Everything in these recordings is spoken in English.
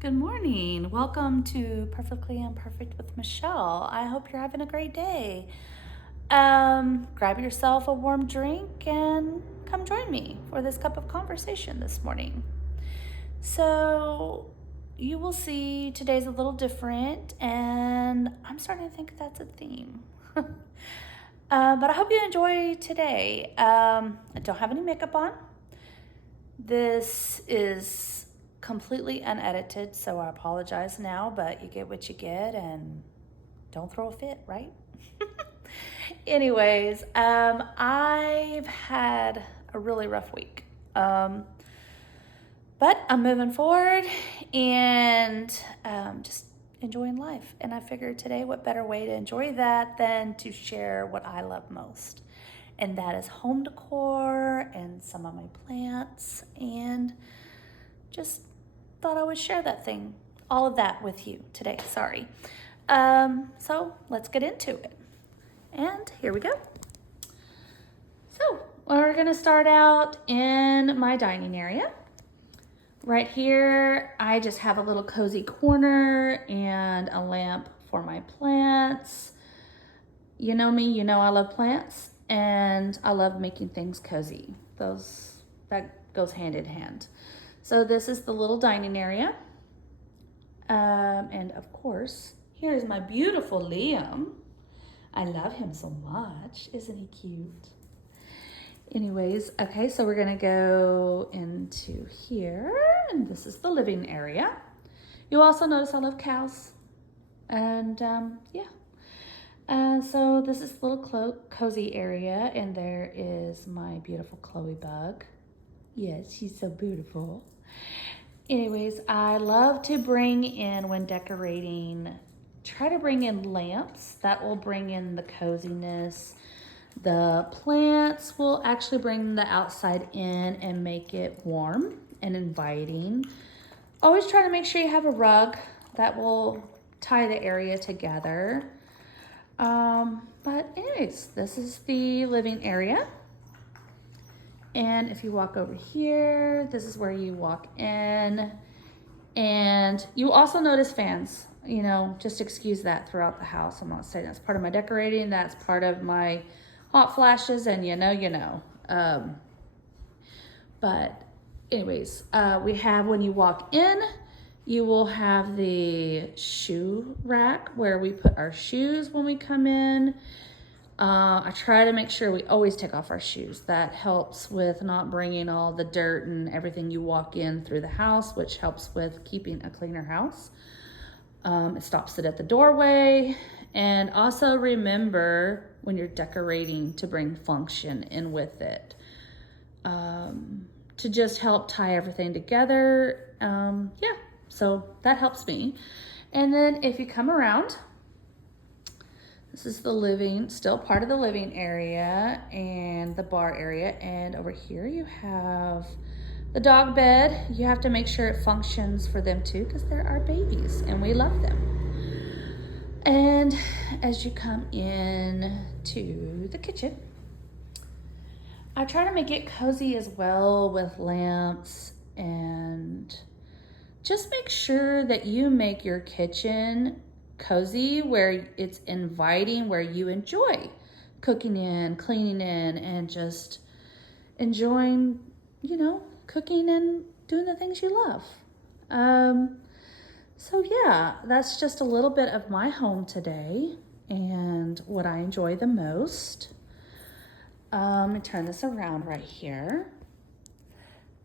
Good morning. Welcome to Perfectly Imperfect with Michelle. I hope you're having a great day. Grab yourself a warm drink and come join me for this cup of conversation this morning. So, you will see today's a little different, and I'm starting to think that's a theme. But I hope you enjoy today. I don't have any makeup on. This is completely unedited, so I apologize now, but you get what you get and don't throw a fit, right? Anyways, I've had a really rough week. But I'm moving forward and just enjoying life. And I figured today, what better way to enjoy that than to share what I love most? And that is home decor and some of my plants, and just thought I would share all of that with you today. Sorry. So let's get into it. And here we go. So we're gonna start out in my dining area. Right here, I just have a little cozy corner and a lamp for my plants. You know me, you know I love plants and I love making things cozy. That goes hand in hand. So this is the little dining area. And of course, here's my beautiful Liam. I love him so much. Isn't he cute? Anyways, okay, so we're gonna go into here, and this is the living area. You'll also notice I love cows, and yeah. So this is the little cozy area, and there is my beautiful Chloe bug. Yes, she's so beautiful. Anyways, I love to bring in, when decorating, try to bring in lamps. That will bring in the coziness. The plants will actually bring the outside in and make it warm and inviting. Always try to make sure you have a rug that will tie the area together. But anyways, this is the living area. And if you walk over here, this is where you walk in. And you also notice fans. You know, just excuse that throughout the house. I'm not saying that's part of my decorating. That's part of my hot flashes, and you know. But anyways, we have, when you walk in, you will have the shoe rack where we put our shoes when we come in. I try to make sure we always take off our shoes. That helps with not bringing all the dirt and everything you walk in through the house, which helps with keeping a cleaner house. It stops it at the doorway. And also remember, when you're decorating, to bring function in with it, to just help tie everything together. Yeah, so that helps me. And then if you come around, this is still part of the living area and the bar area. And over here you have the dog bed. You have to make sure it functions for them too, because they're our babies and we love them. And as you come in to the kitchen, I try to make it cozy as well with lamps, and just make sure that you make your kitchen cozy, where it's inviting, where you enjoy cooking in, cleaning in, and just enjoying, cooking and doing the things you love. So yeah, that's just a little bit of my home today and what I enjoy the most. Let me turn this around right here.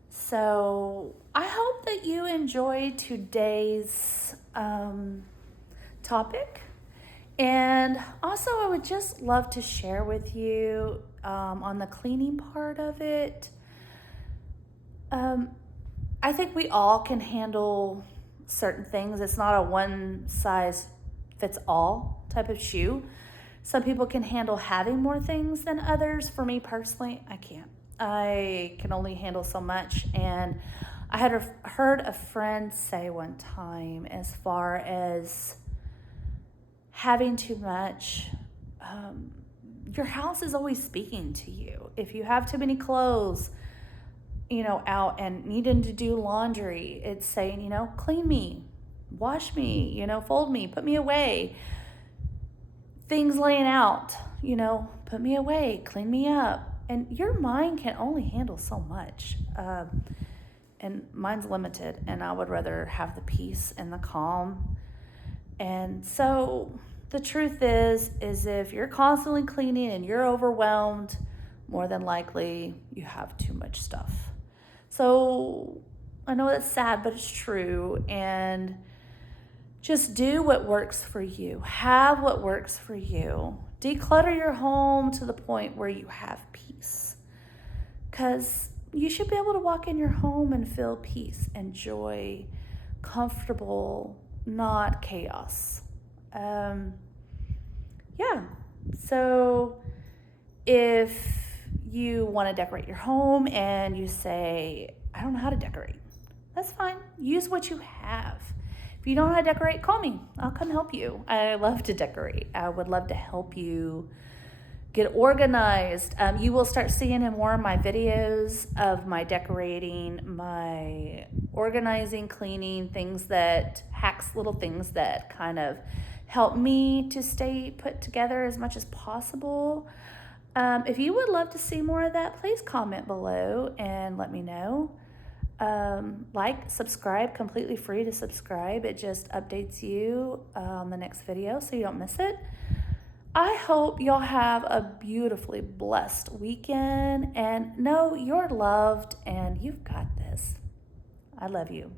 So I hope that you enjoyed today's topic. And also, I would just love to share with you on the cleaning part of it. I think we all can handle certain things. It's not a one size fits all type of shoe. Some people can handle having more things than others. For me personally, I can't. I can only handle so much. And I had heard a friend say one time, as far as having too much, your house is always speaking to you. If you have too many clothes, out and needing to do laundry. It's saying, clean me, wash me, fold me, put me away. Things laying out, put me away, clean me up. And your mind can only handle so much. And mine's limited, and I would rather have the peace and the calm. And so the truth is if you're constantly cleaning and you're overwhelmed, more than likely you have too much stuff. So I know that's sad, but it's true. And just do what works for you. Have what works for you. Declutter your home to the point where you have peace. Because you should be able to walk in your home and feel peace and joy, comfortable, not chaos. So if you want to decorate your home and you say, I don't know how to decorate, that's fine. Use what you have. If you don't know how to decorate, call me. I'll come help you. I love to decorate. I would love to help you get organized. You will start seeing in more of my videos of my decorating, my organizing, cleaning, hacks, little things that kind of help me to stay put together as much as possible. If you would love to see more of that, please comment below and let me know. Subscribe, completely free to subscribe. It just updates you on the next video so you don't miss it. I hope y'all have a beautifully blessed weekend and know you're loved and you've got this. I love you.